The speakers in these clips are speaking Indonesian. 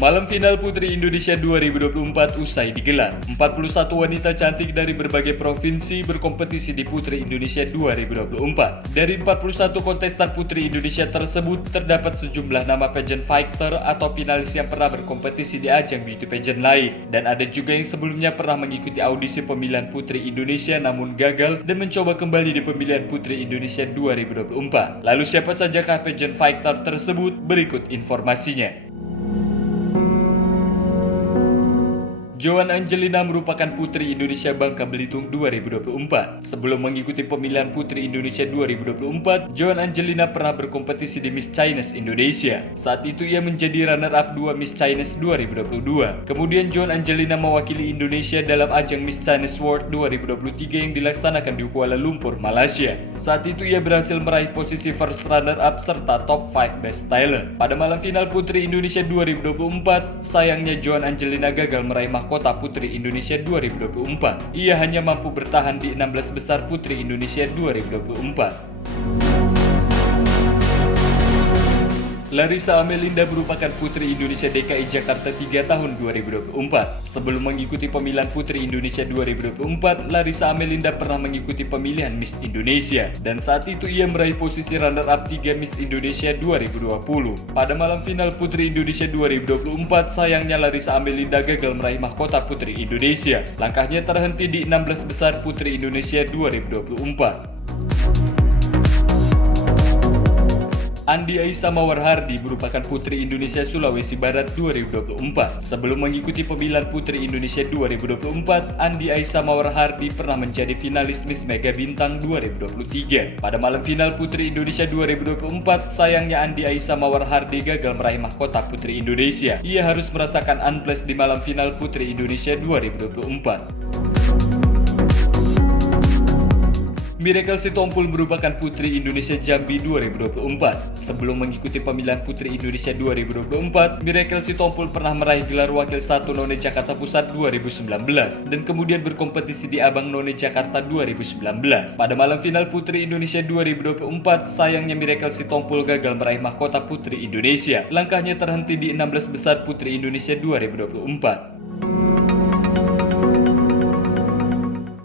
Malam final Putri Indonesia 2024 usai digelar. 41 wanita cantik dari berbagai provinsi berkompetisi di Putri Indonesia 2024. Dari 41 kontestan Putri Indonesia tersebut, terdapat sejumlah nama pageant fighter atau finalis yang pernah berkompetisi di ajang beauty pageant lain. Dan ada juga yang sebelumnya pernah mengikuti audisi pemilihan Putri Indonesia namun gagal dan mencoba kembali di pemilihan Putri Indonesia 2024. Lalu siapa sajakah pageant fighter tersebut? Berikut informasinya. Joan Angelina merupakan Putri Indonesia Bangka Belitung 2024. Sebelum mengikuti pemilihan Putri Indonesia 2024, Joan Angelina pernah berkompetisi di Miss Chinese Indonesia. Saat itu ia menjadi runner-up 2 Miss Chinese 2022. Kemudian Joan Angelina mewakili Indonesia dalam ajang Miss Chinese World 2023 yang dilaksanakan di Kuala Lumpur, Malaysia. Saat itu ia berhasil meraih posisi first runner-up serta top 5 best talent. Pada malam final Putri Indonesia 2024, sayangnya Joan Angelina gagal meraih Kota Putri Indonesia 2024. Ia hanya mampu bertahan di 16 besar Putri Indonesia 2024. Larissa Amelinda merupakan Putri Indonesia DKI Jakarta 3 tahun 2024. Sebelum mengikuti pemilihan Putri Indonesia 2024, Larissa Amelinda pernah mengikuti pemilihan Miss Indonesia. Dan saat itu ia meraih posisi runner-up 3 Miss Indonesia 2020. Pada malam final Putri Indonesia 2024, sayangnya Larissa Amelinda gagal meraih mahkota Putri Indonesia. Langkahnya terhenti di 16 besar Putri Indonesia 2024. Andi Aisyah Mawar Hardi merupakan Putri Indonesia Sulawesi Barat 2024. Sebelum mengikuti pemilihan Putri Indonesia 2024, Andi Aisyah Mawar Hardi pernah menjadi finalis Miss Mega Bintang 2023. Pada malam final Putri Indonesia 2024, sayangnya Andi Aisyah Mawar Hardi gagal meraih mahkota Putri Indonesia. Ia harus merasakan unplaced di malam final Putri Indonesia 2024. Miracle Sitompul merupakan Putri Indonesia Jambi 2024. Sebelum mengikuti pemilihan Putri Indonesia 2024, Miracle Sitompul pernah meraih gelar Wakil 1 None Jakarta Pusat 2019 dan kemudian berkompetisi di Abang None Jakarta 2019. Pada malam final Putri Indonesia 2024, sayangnya Miracle Sitompul gagal meraih mahkota Putri Indonesia. Langkahnya terhenti di 16 besar Putri Indonesia 2024.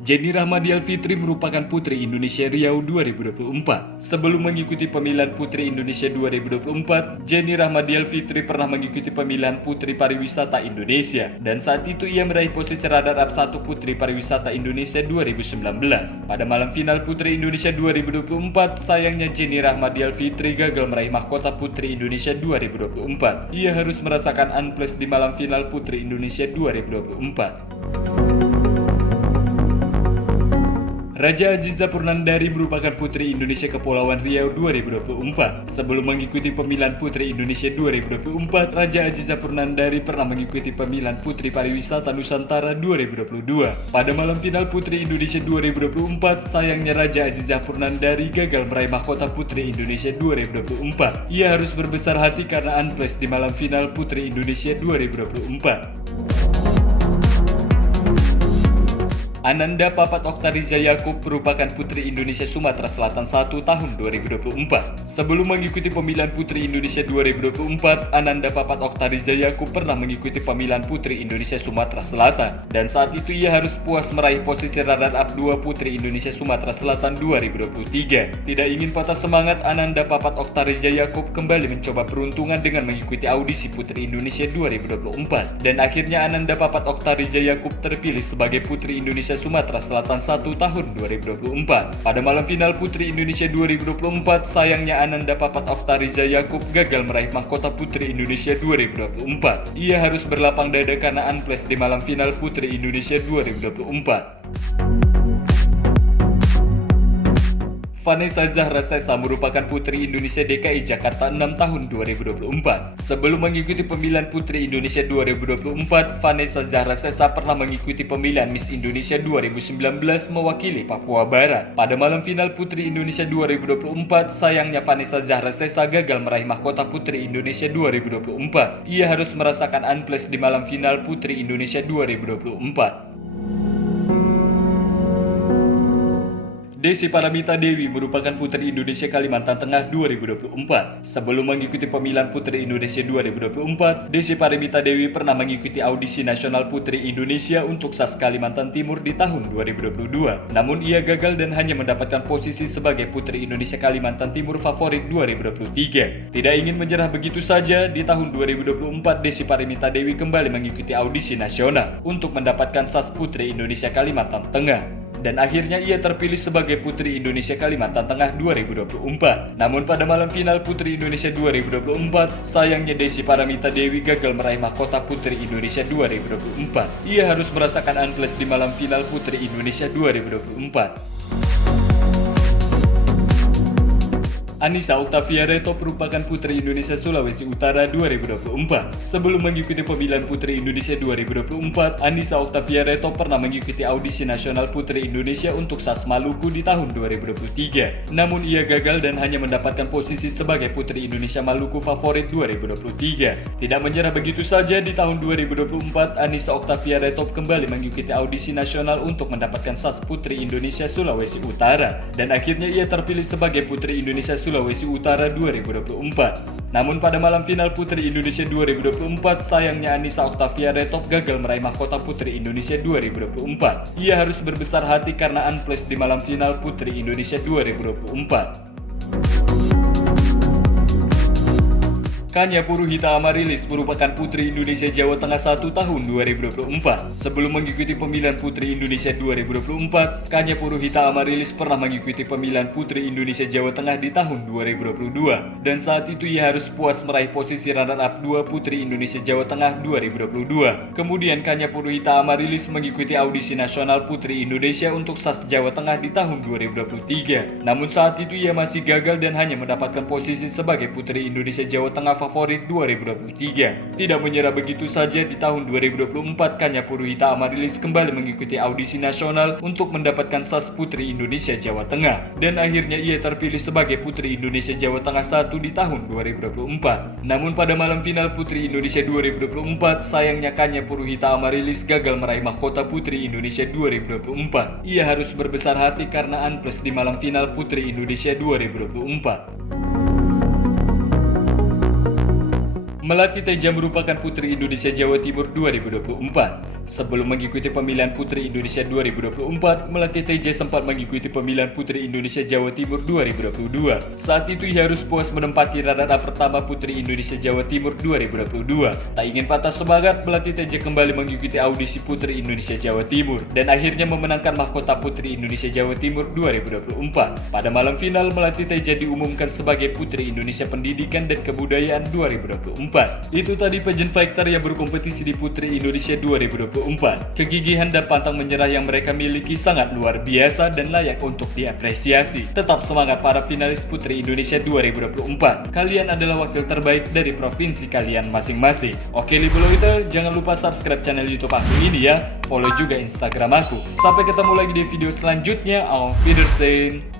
Jenny Rahmadial Fitri merupakan Putri Indonesia Riau 2024. Sebelum mengikuti pemilihan Putri Indonesia 2024, Jenny Rahmadial Fitri pernah mengikuti pemilihan Putri Pariwisata Indonesia. Dan saat itu ia meraih posisi runner-up 1 Putri Pariwisata Indonesia 2019. Pada malam final Putri Indonesia 2024, sayangnya Jenny Rahmadial Fitri gagal meraih mahkota Putri Indonesia 2024. Ia harus merasakan unplaced di malam final Putri Indonesia 2024. Raja Aziza Purnandari merupakan Putri Indonesia Kepulauan Riau 2024. Sebelum mengikuti pemilihan Putri Indonesia 2024, Raja Aziza Purnandari pernah mengikuti pemilihan Putri Pariwisata Nusantara 2022. Pada malam final Putri Indonesia 2024, sayangnya Raja Aziza Purnandari gagal meraih mahkota Putri Indonesia 2024. Ia harus berbesar hati karena unplaced di malam final Putri Indonesia 2024. Ananda Papat Oktariza Yaakob merupakan Putri Indonesia Sumatera Selatan 1 tahun 2024. Sebelum mengikuti pemilihan Putri Indonesia 2024, Ananda Papat Oktariza Yaakob pernah mengikuti pemilihan Putri Indonesia Sumatera Selatan. Dan saat itu ia harus puas meraih posisi runner-up 2 Putri Indonesia Sumatera Selatan 2023. Tidak ingin patah semangat, Ananda Papat Oktariza Yaakob kembali mencoba peruntungan dengan mengikuti audisi Putri Indonesia 2024. Dan akhirnya Ananda Papat Oktariza Yaakob terpilih sebagai Putri Indonesia Sumatera Selatan 1 tahun 2024. Pada malam final Putri Indonesia 2024, sayangnya Ananda Papat Oktariza Yaakob gagal meraih mahkota Putri Indonesia 2024. Ia harus berlapang dada karena unplaced di malam final Putri Indonesia 2024. Vanessa Zahra Sesa merupakan Putri Indonesia DKI Jakarta 6 tahun 2024. Sebelum mengikuti pemilihan Putri Indonesia 2024, Vanessa Zahra Sesa pernah mengikuti pemilihan Miss Indonesia 2019 mewakili Papua Barat. Pada malam final Putri Indonesia 2024, sayangnya Vanessa Zahra Sesa gagal meraih mahkota Putri Indonesia 2024. Ia harus merasakan unplaced di malam final Putri Indonesia 2024. Desi Paramita Dewi merupakan Putri Indonesia Kalimantan Tengah 2024. Sebelum mengikuti pemilihan Putri Indonesia 2024, Desi Paramita Dewi pernah mengikuti audisi nasional Putri Indonesia untuk SAS Kalimantan Timur di tahun 2022. Namun ia gagal dan hanya mendapatkan posisi sebagai Putri Indonesia Kalimantan Timur favorit 2023. Tidak ingin menyerah begitu saja, di tahun 2024 Desi Paramita Dewi kembali mengikuti audisi nasional untuk mendapatkan SAS Putri Indonesia Kalimantan Tengah. Dan akhirnya ia terpilih sebagai Putri Indonesia Kalimantan Tengah 2024. Namun pada malam final Putri Indonesia 2024, sayangnya Desi Paramita Dewi gagal meraih mahkota Putri Indonesia 2024. Ia harus merasakan unpleased di malam final Putri Indonesia 2024. Anissa Oktavia Retop merupakan Putri Indonesia Sulawesi Utara 2024. Sebelum mengikuti pemilihan Putri Indonesia 2024, Anissa Oktavia Retop pernah mengikuti audisi nasional Putri Indonesia untuk SAS Maluku di tahun 2023. Namun ia gagal dan hanya mendapatkan posisi sebagai Putri Indonesia Maluku favorit 2023. Tidak menyerah begitu saja, di tahun 2024 Anissa Oktavia Retop kembali mengikuti audisi nasional untuk mendapatkan SAS Putri Indonesia Sulawesi Utara. Dan akhirnya ia terpilih sebagai Putri Indonesia Sulawesi Utara 2024. Namun pada malam final Putri Indonesia 2024, sayangnya Anissa Oktavia Retop gagal meraih mahkota Putri Indonesia 2024. Ia harus berbesar hati karena unpleased di malam final Putri Indonesia 2024. Kanya Puruhita Amarilis merupakan Putri Indonesia Jawa Tengah 1 tahun 2024. Sebelum mengikuti pemilihan Putri Indonesia 2024, Kanya Puruhita Amarilis pernah mengikuti pemilihan Putri Indonesia Jawa Tengah di tahun 2022. Dan saat itu ia harus puas meraih posisi runner-up 2 Putri Indonesia Jawa Tengah 2022. Kemudian Kanya Puruhita Amarilis mengikuti audisi nasional Putri Indonesia untuk SAS Jawa Tengah di tahun 2023. Namun saat itu ia masih gagal dan hanya mendapatkan posisi sebagai Putri Indonesia Jawa Tengah favorit 2023. Tidak menyerah begitu saja, di tahun 2024 Kanya Puruhita Amarilis kembali mengikuti audisi nasional untuk mendapatkan SAS Putri Indonesia Jawa Tengah. Dan akhirnya ia terpilih sebagai Putri Indonesia Jawa Tengah 1 di tahun 2024. Namun pada malam final Putri Indonesia 2024, sayangnya Kanya Puruhita Amarilis gagal meraih mahkota Putri Indonesia 2024. Ia harus berbesar hati karena unpleased di malam final Putri Indonesia 2024. Melati Teja merupakan Putri Indonesia Jawa Timur 2024. Sebelum mengikuti pemilihan Putri Indonesia 2024, Melati Teja sempat mengikuti pemilihan Putri Indonesia Jawa Timur 2022. Saat itu ia harus puas menempati runner-up pertama Putri Indonesia Jawa Timur 2022. Tak ingin patah semangat, Melati Teja kembali mengikuti audisi Putri Indonesia Jawa Timur dan akhirnya memenangkan mahkota Putri Indonesia Jawa Timur 2024. Pada malam final, Melati Teja diumumkan sebagai Putri Indonesia Pendidikan dan Kebudayaan 2024. Itu tadi pageant fighter yang berkompetisi di Putri Indonesia 2024. Kegigihan dan pantang menyerah yang mereka miliki sangat luar biasa dan layak untuk diapresiasi. Tetap semangat para finalis Putri Indonesia 2024. Kalian adalah wakil terbaik dari provinsi kalian masing-masing. Oke, below itu jangan lupa subscribe channel YouTube aku ini ya. Follow juga Instagram aku. Sampai ketemu lagi di video selanjutnya. Auf Wiedersehen.